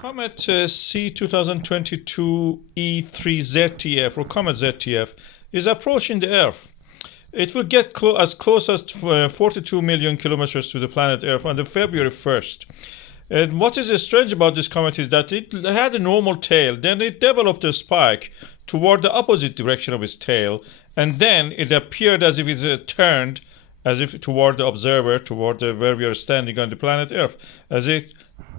Comet C 2022 E3 ZTF, or Comet ZTF, is approaching the Earth. It will get as close as 42 million kilometers to the planet Earth on the February 1st. And what is strange about this comet is that it had a normal tail, then it developed a spike toward the opposite direction of its tail, and then it appeared as if it turned, as if toward the observer, toward where we are standing on the planet Earth, as it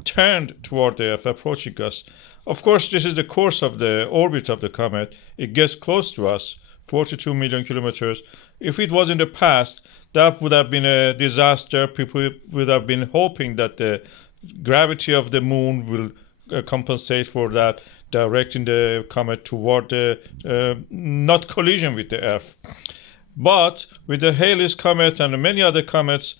turned toward the Earth, approaching us. Of course, this is the course of the orbit of the comet. It gets close to us, 42 million kilometers. If it was in the past, that would have been a disaster. People would have been hoping that the gravity of the moon will compensate for that, directing the comet toward the not collision with the Earth. But with the Halley's Comet and many other comets,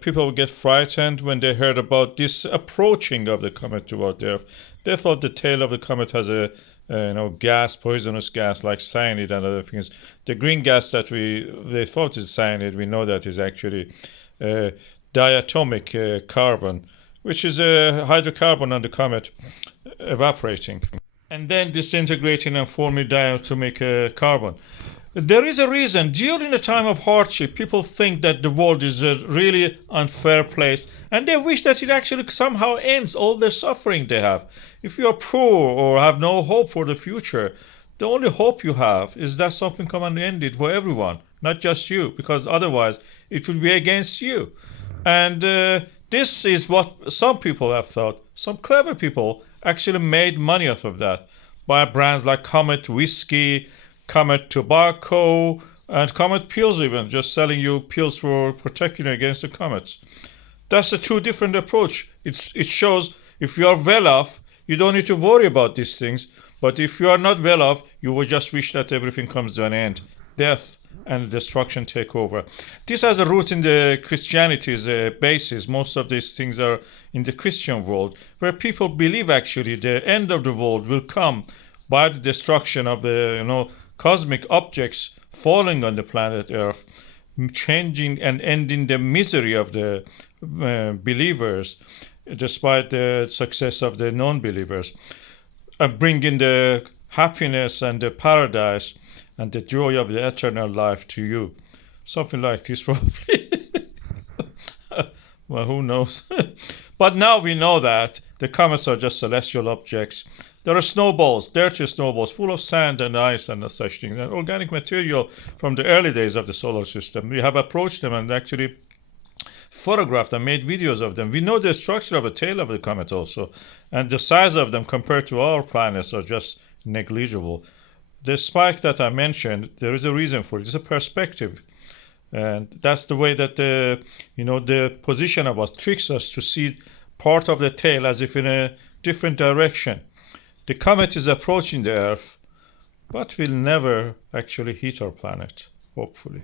people get frightened when they heard about this approaching of the comet toward the Earth. They thought the tail of the comet has a gas, poisonous gas like cyanide and other things. The green gas that they thought is cyanide, we know that is actually diatomic carbon, which is a hydrocarbon on the comet evaporating and then disintegrating and forming diatomic carbon. There is a reason. During a time of hardship, people think that the world is a really unfair place, and they wish that it actually somehow ends all the suffering they have. If you are poor or have no hope for the future, the only hope you have is that something come and end it for everyone, not just you, because otherwise it will be against you. And this is what some people have thought. Some clever people actually made money out of that by brands like Comet whiskey, Comet tobacco, and Comet pills, even just selling you pills for protecting you against the comets. That's a two different approach. It shows if you are well off, you don't need to worry about these things. But if you are not well off, you will just wish that everything comes to an end. Death and destruction take over. This has a root in the Christianity's basis. Most of these things are in the Christian world, where people believe actually the end of the world will come by the destruction of the cosmic objects falling on the planet Earth, changing and ending the misery of the believers, despite the success of the non-believers, bringing the happiness and the paradise and the joy of the eternal life to you. Something like this, probably. Well, who knows? But now we know that the comets are just celestial objects. There are snowballs, dirty snowballs, full of sand and ice and such things, and organic material from the early days of the solar system. We have approached them and actually photographed and made videos of them. We know the structure of the tail of the comet also, and the size of them compared to our planets are just negligible. The spike that I mentioned, there is a reason for it. It's a perspective. And that's the way that the position of us tricks us to see part of the tail as if in a different direction. The comet is approaching the Earth, but will never actually hit our planet, hopefully.